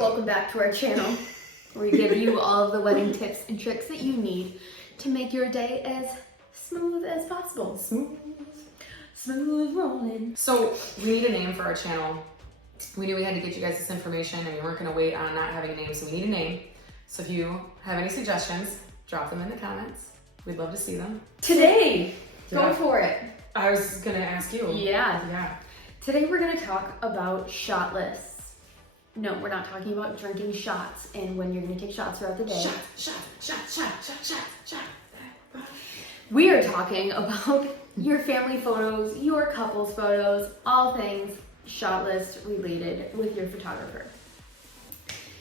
Welcome back to our channel, where we give you all of the wedding tips and tricks that you need to make your day as smooth as possible. Smooth rolling. So we need a name for our channel. We knew we had to get you guys this information and we weren't gonna wait on not having a name, so we need a name. So if you have any suggestions, drop them in the comments. We'd love to see them. Today, go Yeah. for it. I was gonna ask you. Yeah. Today we're gonna talk about shot lists. No, we're not talking about drinking shots and when you're gonna take shots throughout the day. Shot. We are talking about your family photos, your couple's photos, all things shot list related with your photographer.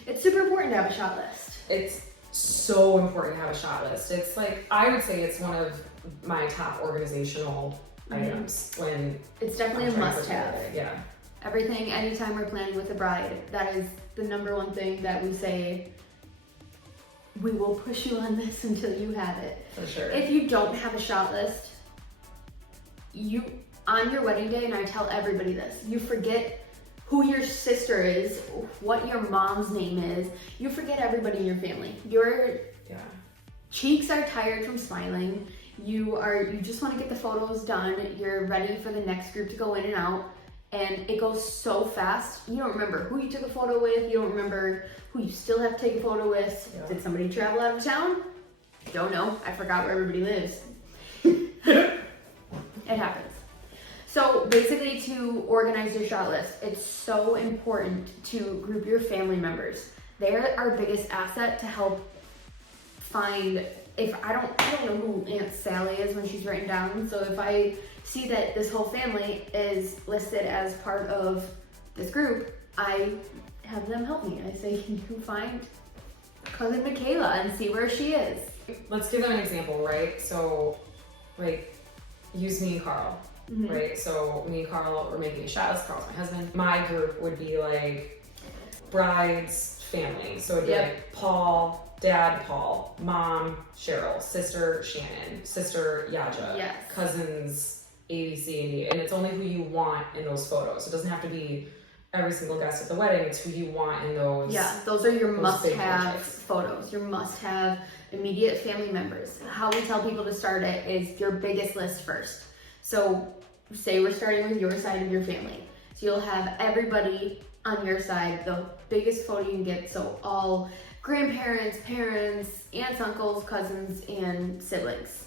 It's super important to have a shot list. It's so important to have a shot list. It's like, I would say it's one of my top organizational items when It's definitely a must-have. Yeah. Everything, anytime we're planning with a bride, that is the number one thing that we say, we will push you on this until you have it. For sure. If you don't have a shot list, on your wedding day, and I tell everybody this, you forget who your sister is, what your mom's name is, you forget everybody in your family. Your cheeks are tired from smiling, you just want to get the photos done, you're ready for the next group to go in and out, and it goes so fast, you don't remember who you took a photo with, you don't remember who you still have to take a photo with. Yeah. Did somebody travel out of town? Don't know, I forgot where everybody lives. It happens. So basically, to organize your shot list, it's so important to group your family members. They're our biggest asset to help find, I don't know who Aunt Sally is when she's written down, so if I see that this whole family is listed as part of this group, I have them help me. I say, can you find cousin Michaela and see where she is? Let's give them an example, right? So, like, use me and Carl, right? So me and Carl, we're making a shot list. Carl's my husband. My group would be like bride's family. So it'd be like Paul, Dad Paul, Mom Cheryl, sister Shannon, sister Yaja, cousins A, B, C, and D. And it's only who you want in those photos. It doesn't have to be every single guest at the wedding. It's who you want in those. Yeah, those are your must-have projects. photos. Your must-have immediate family members. How we tell people to start it is your biggest list first. So say we're starting with your side of your family. So you'll have everybody on your side, the biggest photo you can get. So all grandparents, parents, aunts, uncles, cousins, and siblings.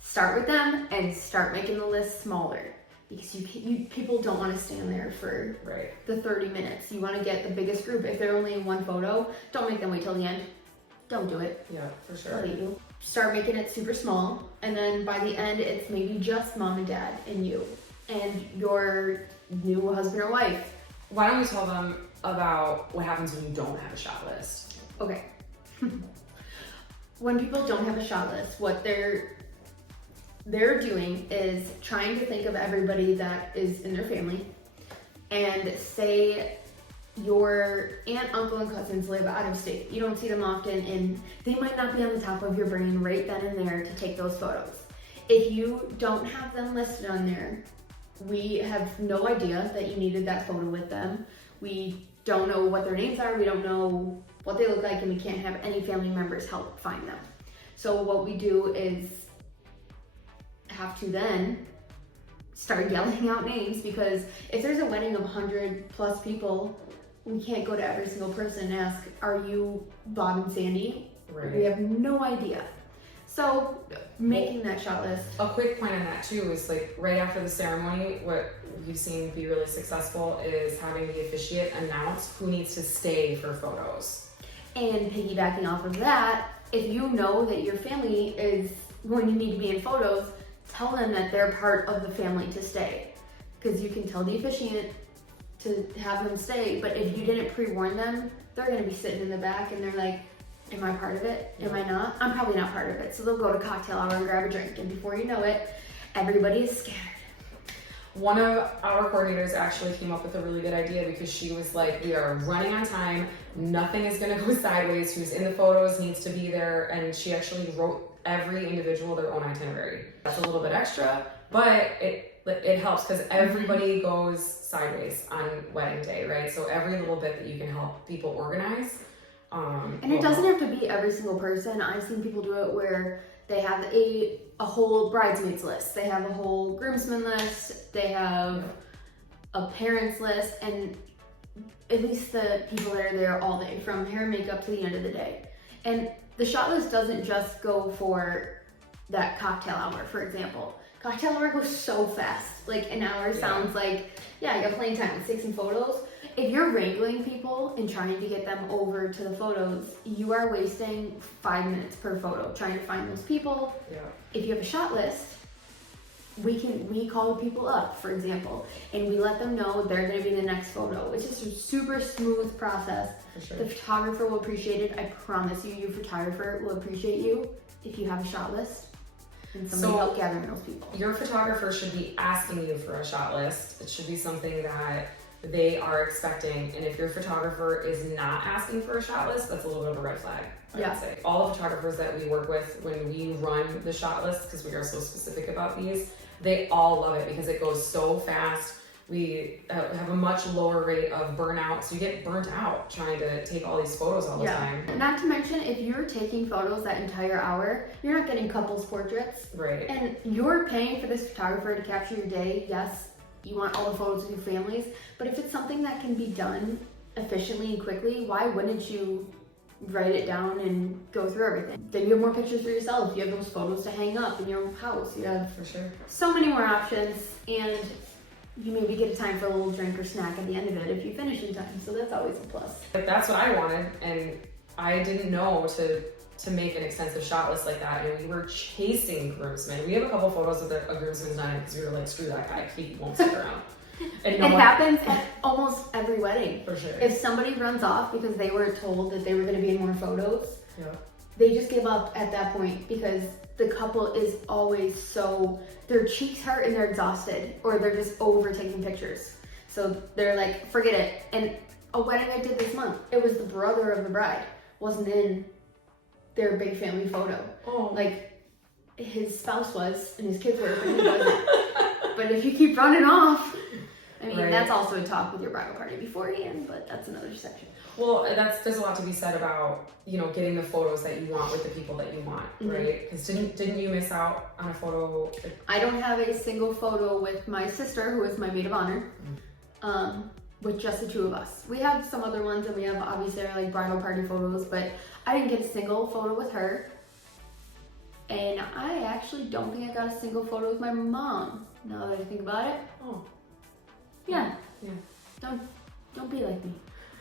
Start with them and start making the list smaller. Because people don't want to stand there for the 30 minutes. You want to get the biggest group. If they're only in one photo, don't make them wait till the end. Don't do it. Yeah, for sure. I'll eat you. Start making it super small, and then by the end, it's maybe just mom and dad and you and your new husband or wife. Why don't we tell them about what happens when you don't have a shot list? Okay. When people don't have a shot list, what they're doing is trying to think of everybody that is in their family, and say your aunt, uncle, and cousins live out of state. You don't see them often, and they might not be on the top of your brain right then and there to take those photos. If you don't have them listed on there, we have no idea that you needed that photo with them. We don't know what their names are, we don't know what they look like, and we can't have any family members help find them. So what we do is have to then start yelling out names, because if there's a wedding of 100 plus people, we can't go to every single person and ask, are you Bob and Sandy? Right. We have no idea. So making that shot list. A quick point on that too is like right after the ceremony, what we've seen be really successful is having the officiant announce who needs to stay for photos. And piggybacking off of that, if you know that your family is going to need to be in photos, tell them that they're part of the family to stay. Because you can tell the officiant to have them stay, but if you didn't pre-warn them, they're gonna be sitting in the back and they're like, am I part of it? Am I not? I'm probably not part of it. So they'll go to cocktail hour and grab a drink, and before you know it, everybody is scattered. One of our coordinators actually came up with a really good idea, because she was like, we are running on time, nothing is gonna go sideways, who's in the photos needs to be there, and she actually wrote every individual their own itinerary. That's a little bit extra, but it it helps because everybody goes sideways on wedding day, right? So every little bit that you can help people organize. And it doesn't have to be every single person. I've seen people do it where they have a whole bridesmaids list, they have a whole groomsmen list, they have a parents list, and at least the people that are there all day, from hair and makeup to the end of the day. And the shot list doesn't just go for that cocktail hour, for example. Cocktail hour goes so fast. Like an hour sounds like, yeah, you got plenty of time. Let's take some photos. If you're wrangling people and trying to get them over to the photos, you are wasting 5 minutes per photo trying to find those people. Yeah. If you have a shot list, we call the people up, for example, and we let them know they're going to be in the next photo. It's just a super smooth process. For sure. The photographer will appreciate it. I promise you, your photographer will appreciate you if you have a shot list and somebody help gathering those people. Your photographer should be asking you for a shot list. It should be something that they are expecting, and if your photographer is not asking for a shot list, that's a little bit of a red flag, I would say. All the photographers that we work with, when we run the shot list, because we are so specific about these, they all love it because it goes so fast. We have a much lower rate of burnout, so you get burnt out trying to take all these photos all the time. Not to mention, if you're taking photos that entire hour, you're not getting couples portraits. Right. And you're paying for this photographer to capture your day. Yes, you want all the photos of your families, but if it's something that can be done efficiently and quickly, why wouldn't you write it down and go through everything? Then you have more pictures for yourself. You have those photos to hang up in your house. You have so many more options, and you maybe get a time for a little drink or snack at the end of it if you finish in time. So that's always a plus. But that's what I wanted, and I didn't know to make an extensive shot list like that, and we were chasing groomsmen. We have a couple photos of a groomsman's night because we were like, screw that guy, he won't stick around. And it happens at almost every wedding. For sure. If somebody runs off because they were told that they were going to be in more photos, yeah, they just give up at that point because the couple is always so, their cheeks hurt and they're exhausted, or they're just over taking pictures. So they're like, forget it. And a wedding I did this month, it was the brother of the bride, wasn't in their big family photo. Oh. Like, his spouse was, and his kids were, but he wasn't. But if you keep running off, I mean, that's also a talk with your bridal party beforehand, but that's another section. Well, there's a lot to be said about, getting the photos that you want with the people that you want, right? Because didn't you miss out on a photo? I don't have a single photo with my sister, who is my maid of honor, with just the two of us. We have some other ones, and we have obviously our bridal party photos, but I didn't get a single photo with her. And I actually don't think I got a single photo with my mom, now that I think about it. Oh. Yeah. Yeah. Don't be like me.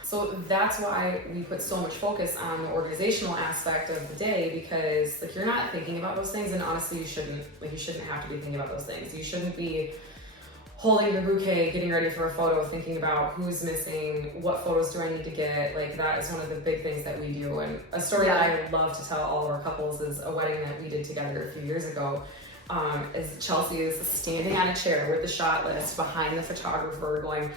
So that's why we put so much focus on the organizational aspect of the day, because you're not thinking about those things, and honestly you shouldn't have to be thinking about those things. You shouldn't be holding your bouquet, getting ready for a photo, thinking about who's missing, what photos do I need to get. That is one of the big things that we do. And a story that I love to tell all of our couples is a wedding that we did together a few years ago. Is Chelsea is standing on a chair with the shot list behind the photographer going,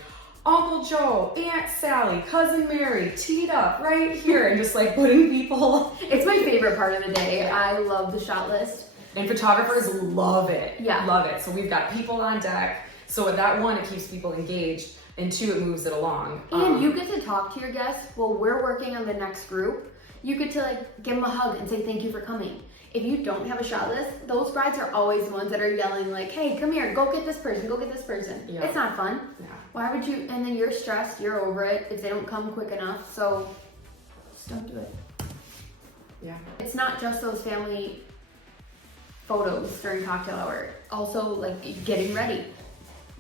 Uncle Joe, Aunt Sally, Cousin Mary, teed up right here, and just putting people. It's my favorite part of the day. I love the shot list. And photographers love it. Yeah. Love it. So we've got people on deck. So with that, one, it keeps people engaged, and two, it moves it along. And you get to talk to your guests while we're working on the next group. You get to give them a hug and say thank you for coming. If you don't have a shot list, those brides are always the ones that are yelling hey, come here, go get this person, go get this person. Yeah. It's not fun. Yeah. Why would you? And then you're stressed, you're over it if they don't come quick enough. So just don't do it. Yeah. It's not just those family photos during cocktail hour. Also, getting ready.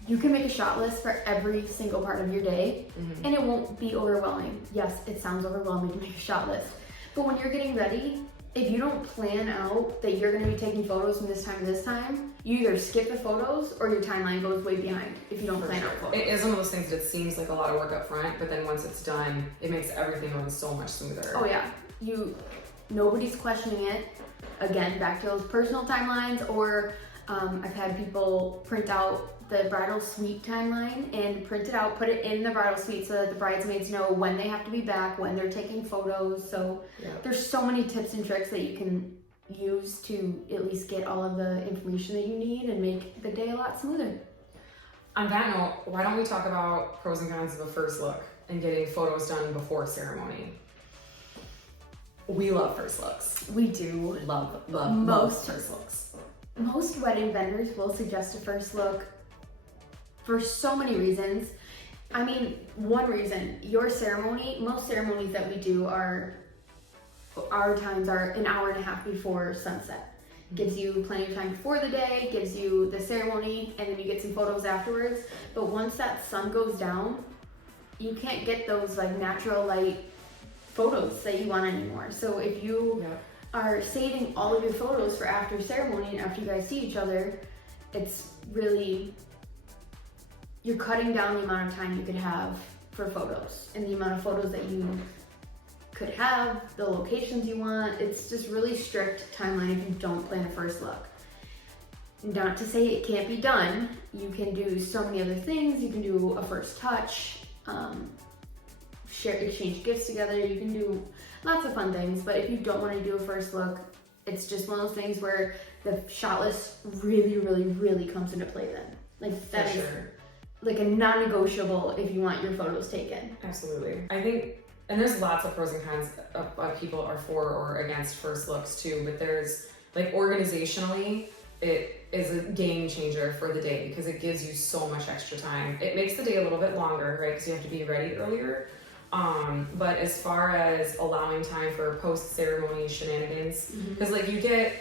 You can make a shot list for every single part of your day, and it won't be overwhelming. Yes, it sounds overwhelming to make a shot list, but when you're getting ready, if you don't plan out that you're going to be taking photos from this time to this time, you either skip the photos or your timeline goes way behind if you don't plan out photos. It is one of those things that seems like a lot of work up front, but then once it's done, it makes everything run so much smoother. Oh yeah, nobody's questioning it. Again, back to those personal timelines, or I've had people print out the bridal suite timeline and print it out, put it in the bridal suite so that the bridesmaids know when they have to be back, when they're taking photos. So there's so many tips and tricks that you can use to at least get all of the information that you need and make the day a lot smoother. On that note, why don't we talk about pros and cons of a first look and getting photos done before ceremony? We love first looks. We do. Love first looks. Most wedding vendors will suggest a first look for so many reasons. I mean, one reason, your ceremony, most ceremonies that we do our times are an hour and a half before sunset. Gives you plenty of time before the day, gives you the ceremony, and then you get some photos afterwards. But once that sun goes down, you can't get those like natural light photos that you want anymore. So if you are saving all of your photos for after ceremony and after you guys see each other, it's really, you're cutting down the amount of time you could have for photos and the amount of photos that you could have, the locations you want. It's just really strict timeline if you don't plan a first look. Not to say it can't be done. You can do so many other things. You can do a first touch, exchange gifts together. You can do lots of fun things, but if you don't want to do a first look, it's just one of those things where the shot list really, really, really comes into play then. Like that is like a non-negotiable if you want your photos taken. Absolutely. I think, and there's lots of pros and cons of people are for or against first looks too, but there's like organizationally, it is a game changer for the day because it gives you so much extra time. It makes the day a little bit longer, right? Because you have to be ready earlier. But as far as allowing time for post-ceremony shenanigans, because like you get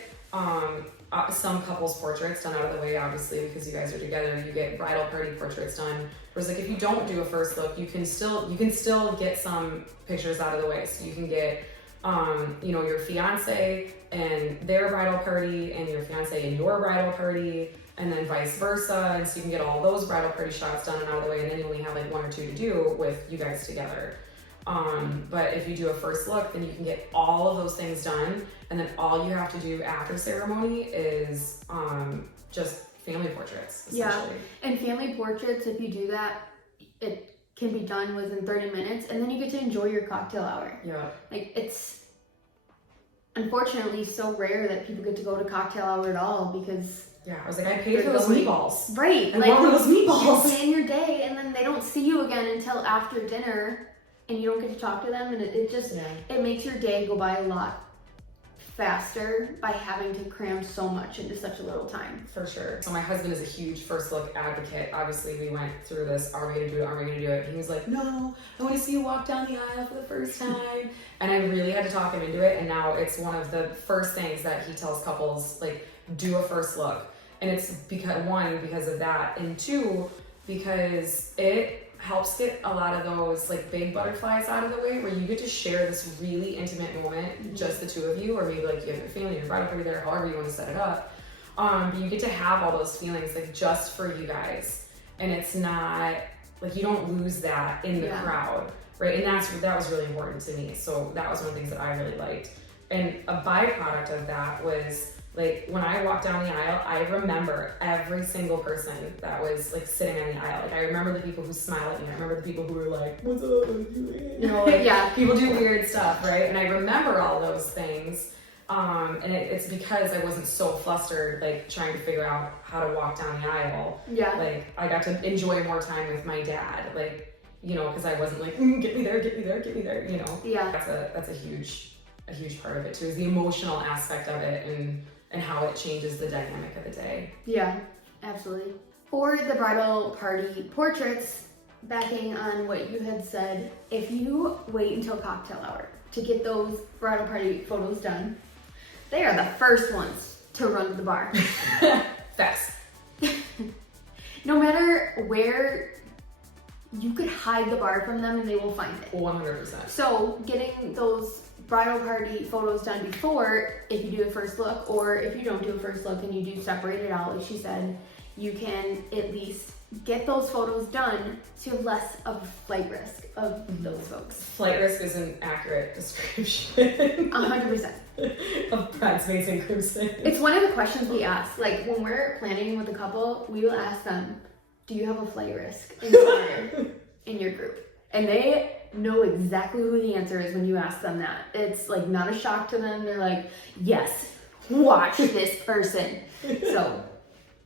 some couples portraits done out of the way, obviously, because you guys are together. You get bridal party portraits done. Whereas like if you don't do a first look, you can still get some pictures out of the way. So you can get your fiance and their bridal party, and your fiance and your bridal party, and then vice versa. And so you can get all those bridal party shots done and out of the way, and then you only have like one or two to do with you guys together. But if you do a first look, then you can get all of those things done, and then all you have to do after ceremony is just family portraits, essentially. Yeah, and family portraits, if you do that, it can be done within 30 minutes, and then you get to enjoy your cocktail hour. Yeah. Like, it's unfortunately so rare that people get to go to cocktail hour at all because... Yeah, I was like, I paid for those meatballs. Right. I want those meatballs. You plan your day, and then they don't see you again until after dinner, and you don't get to talk to them, and it makes your day go by a lot faster by having to cram so much into such a little time. For sure. So my husband is a huge first look advocate. Obviously, we went through this, are we gonna do it, are we gonna do it? And he was like, no, I wanna see you walk down the aisle for the first time. And I really had to talk him into it, and now it's one of the first things that he tells couples, like, do a first look. And it's because of that, and two, because it helps get a lot of those like big butterflies out of the way, where you get to share this really intimate moment, just the two of you, or maybe like you have your family, your bridal party there, however you want to set it up. But you get to have all those feelings like just for you guys, and it's not like you don't lose that in the crowd, right? And that was really important to me. So that was one of the things that I really liked. And a byproduct of that was, like, when I walked down the aisle, I remember every single person that was like sitting on the aisle. Like, I remember the people who smile at me. I remember the people who were like, what's up? Like, people do weird stuff, right? And I remember all those things. And it's because I wasn't so flustered, like trying to figure out how to walk down the aisle. Yeah. Like, I got to enjoy more time with my dad, like, because I wasn't like, get me there, Yeah. That's a huge part of it too, is the emotional aspect of it and how it changes the dynamic of the day. Yeah, absolutely. For the bridal party portraits, backing on what you had said, if you wait until cocktail hour to get those bridal party photos done, they are the first ones to run to the bar. Fast. No matter where, you could hide the bar from them and they will find it. 100%. So getting those bridal party photos done before, if you do a first look, or if you don't do a first look and you do separate it out, like she said, you can at least get those photos done so you have less of a flight risk of those folks. Flight risk is an accurate description. 100%. Of bridesmaids and groomsmen. It's one of the questions we ask. Like, when we're planning with a couple, we will ask them, do you have a flight risk in your group? And they know exactly who the answer is when you ask them that. It's like not a shock to them. They're like, yes, watch this person. So,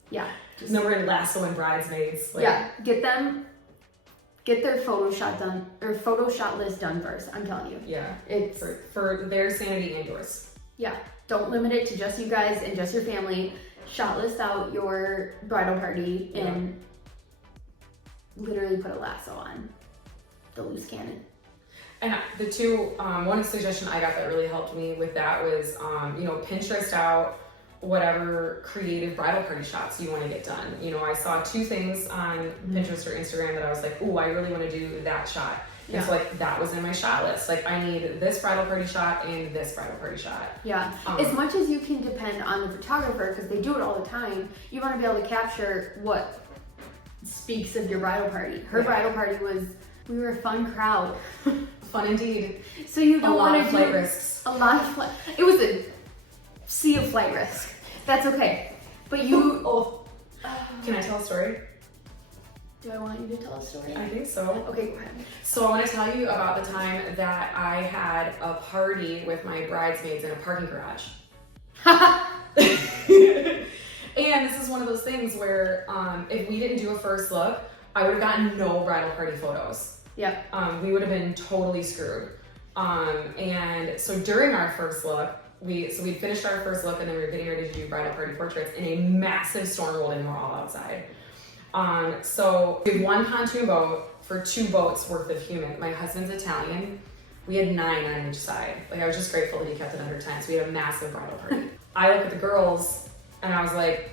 yeah. And then we're gonna lasso in bridesmaids. Like, yeah, get their photo shot done, or photo shot list done first. I'm telling you. Yeah. It's for their sanity and yours. Yeah. Don't limit it to just you guys and just your family. Shot list out your bridal party and literally put a lasso on the loose cannon. And the two, one suggestion I got that really helped me with that was, Pinterest out whatever creative bridal party shots you want to get done. I saw two things on Pinterest or Instagram that I was like, ooh, I really want to do that shot. And so that was in my shot list. Like, I need this bridal party shot and this bridal party shot. Yeah. As much as you can depend on the photographer, because they do it all the time, you want to be able to capture what speaks of your bridal party. Her bridal party we were a fun crowd. Fun indeed. So you don't want to do flight risks. A lot of flight. It was a sea of flight risk. That's okay. But you... Can I tell a story? Do I want you to tell a story? I think so. Okay, go ahead. So I want to tell you about the time that I had a party with my bridesmaids in a parking garage. And this is one of those things where if we didn't do a first look, I would have gotten no bridal party photos. Yep. We would have been totally screwed. And so during our first look, we finished our first look and then we were getting ready to do bridal party portraits, and a massive storm rolled in and we're all outside. So we had one pontoon boat for 2 boats worth of human. My husband's Italian. We had 9 on each side. Like, I was just grateful that he kept it under 10. So we had a massive bridal party. I look at the girls and I was like,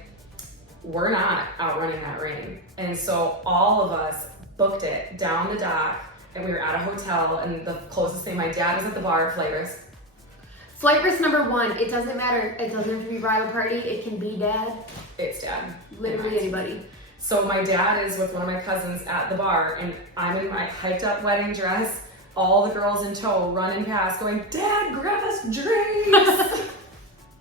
we're not outrunning that rain. And so all of us booked it down the dock, and we were at a hotel, and the closest thing, my dad was at the bar, flight risk. Flight risk number 1, it doesn't matter. It doesn't have to be bridal party. It can be dad. It's dad. Literally anybody. So my dad is with one of my cousins at the bar, and I'm in my hyped up wedding dress, all the girls in tow running past going, Dad, grab us drinks.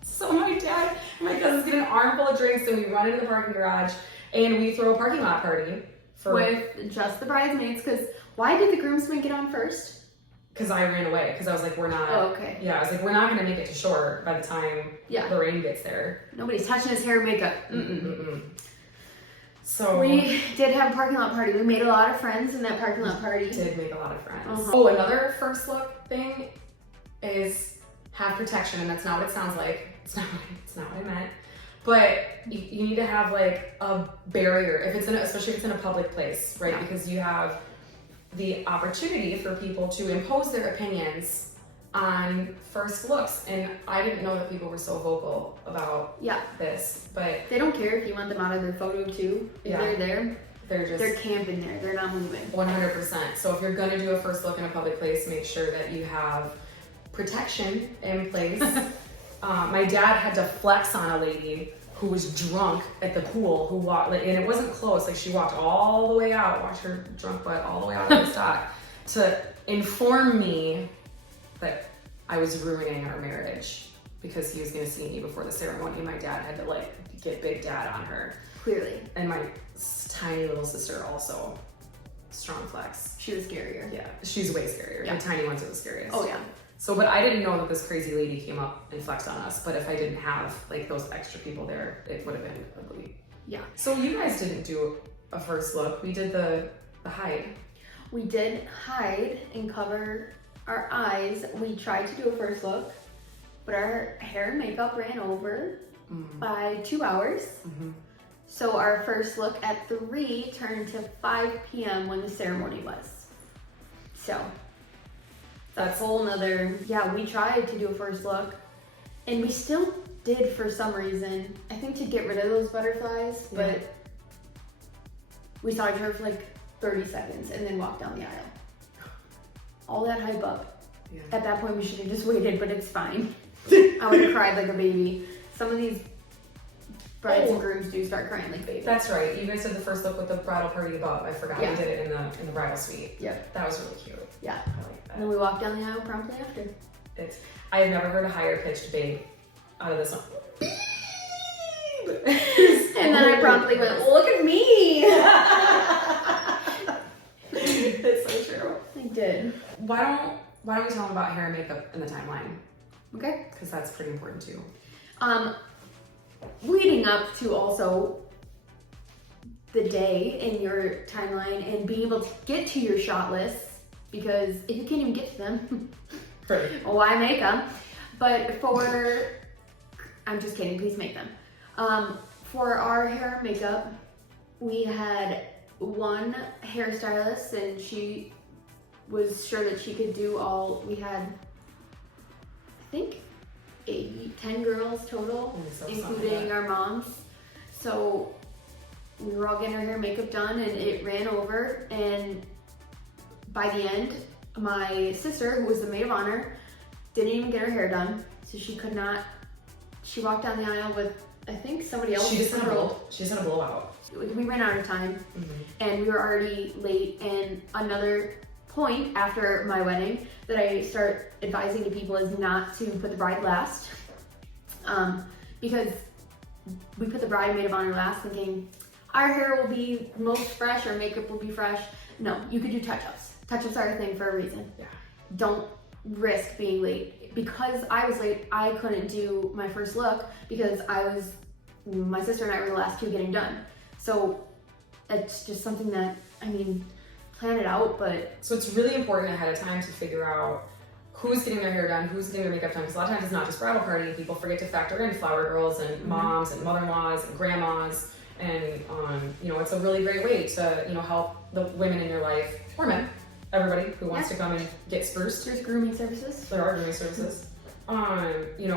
So my dad and my cousins get an armful of drinks, and we run into the parking garage and we throw a parking lot party. With just the bridesmaids, because why did the groomsmen get on first? Because I ran away, because I was like, we're not. Oh, okay. Yeah, I was like, we're not going to make it to shore by the time the rain gets there. Nobody's touching his hair and makeup. So we did have a parking lot party. We made a lot of friends in that parking lot party. Did make a lot of friends. Oh, another first look thing is have protection, and that's not what it sounds like. It's not what I meant. But you need to have like a barrier if it's especially if it's in a public place, right? Yeah. Because you have the opportunity for people to impose their opinions on first looks, and I didn't know that people were so vocal about this, but they don't care if you want them out of their photo too. If they're there, they're camping there. They're not moving. 100%. So if you're gonna do a first look in a public place, make sure that you have protection in place. My dad had to flex on a lady who was drunk at the pool, who walked, and it wasn't close, like she walked all the way out, watched her drunk butt all the way out of the dock to inform me that I was ruining our marriage because he was gonna see me before the ceremony. My dad had to like get big dad on her. Clearly. And my tiny little sister also, strong flex. She was scarier. Yeah, she's way scarier. Yeah. The tiny ones are the scariest. Oh yeah. So, but I didn't know that this crazy lady came up and flexed on us. But if I didn't have like those extra people there, it would have been ugly. Yeah. So you guys didn't do a first look. We did the hide. We did hide and cover our eyes. We tried to do a first look, but our hair and makeup ran over by 2 hours. So our first look at 3 turned to 5 p.m. when the ceremony was. So that's a whole nother, we tried to do a first look, and we still did for some reason, I think to get rid of those butterflies, but we saw each other for like 30 seconds and then walked down the aisle. All that hype up. Yeah. At that point we should have just waited, but it's fine. I would have cried like a baby. Some of these brides and grooms do start crying like babies. That's right. You guys did the first look with the bridal party above. I forgot we did it in the bridal suite. Yep. That was really cute. Yeah. I like that. And then we walked down the aisle promptly after. I have never heard a higher pitched babe out of this one. And then I promptly went, look at me! It's so true. I did. Why don't we tell them about hair and makeup in the timeline? Okay. Because that's pretty important too. Leading up to also the day in your timeline and being able to get to your shot lists, because if you can't even get to them, why make them? But I'm just kidding, please make them. For our hair and makeup, we had one hairstylist and she was sure that she could do all. We had, I think, 10 girls total, including our moms. So we were all getting our hair and makeup done and it ran over, and by the end, my sister, who was the maid of honor, didn't even get her hair done, so she could not. She walked down the aisle with, I think, somebody else. She just had a blowout. We ran out of time, and we were already late. And another point after my wedding that I start advising to people is not to put the bride last, because we put the bride and maid of honor last, thinking our hair will be most fresh, our makeup will be fresh. No, you could do touch-ups. Touch-ups are a thing for a reason. Yeah. Don't risk being late. Because I was late, I couldn't do my first look because my sister and I were the last two getting done. So it's just something that, plan it out, but. So it's really important ahead of time to figure out who's getting their hair done, who's getting their makeup done, because a lot of times it's not just bridal party. People forget to factor in flower girls and moms and mother-in-laws and grandmas, and it's a really great way to help the women in your life, or men, everybody who wants to come and get spruced. There's grooming services. There are grooming services.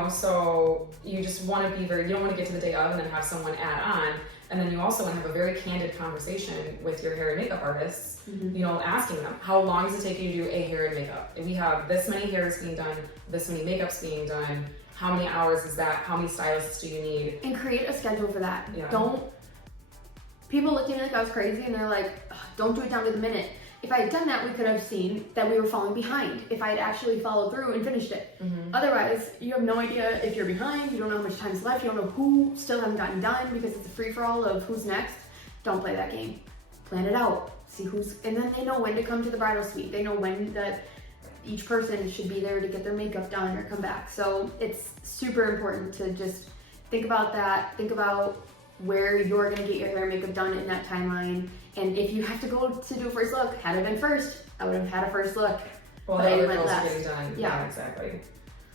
So you just want to be you don't want to get to the day of and then have someone add on. And then you also want to have a very candid conversation with your hair and makeup artists, asking them, how long does it take you to do a hair and makeup? If we have this many hairs being done, this many makeups being done, how many hours is that? How many stylists do you need? And create a schedule for that. Yeah. People looked at me like I was crazy and they're like, don't do it down to the minute. If I had done that, we could have seen that we were falling behind if I had actually followed through and finished it. Otherwise, you have no idea if you're behind, you don't know how much time's left, you don't know who still hasn't gotten done because it's a free-for-all of who's next. Don't play that game. Plan it out. See and then they know when to come to the bridal suite. They know when that each person should be there to get their makeup done or come back. So it's super important to just think about that. Think about where you're gonna get your hair and makeup done in that timeline. And if you have to go to do a first look, had it been first, I would have had a first look. Well, but the I other went girls are last. getting done. Yeah, exactly.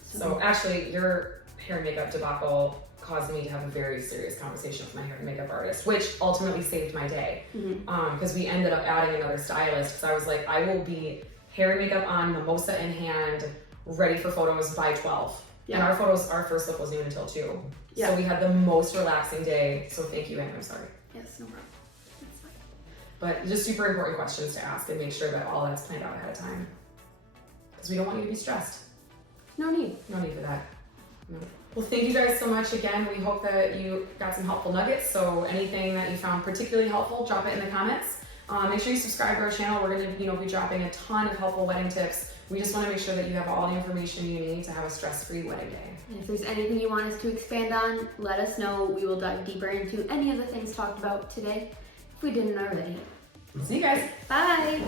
So actually, your hair and makeup debacle caused me to have a very serious conversation with my hair and makeup artist, which ultimately saved my day. Because we ended up adding another stylist, because I was like, I will be hair and makeup on, mimosa in hand, ready for photos by 12. And our first look wasn't even until 2. So we had the most relaxing day. So thank you, and I'm sorry. Yes, no problem. That's fine. But just super important questions to ask and make sure that all that's planned out ahead of time. Because we don't want you to be stressed. No need. No need for that. No. Well, thank you guys so much again. We hope that you got some helpful nuggets. So anything that you found particularly helpful, drop it in the comments. Make sure you subscribe to our channel. We're going to be dropping a ton of helpful wedding tips. We just want to make sure that you have all the information you need to have a stress-free wedding day. And if there's anything you want us to expand on, let us know. We will dive deeper into any of the things talked about today if we didn't already. See you guys. Bye.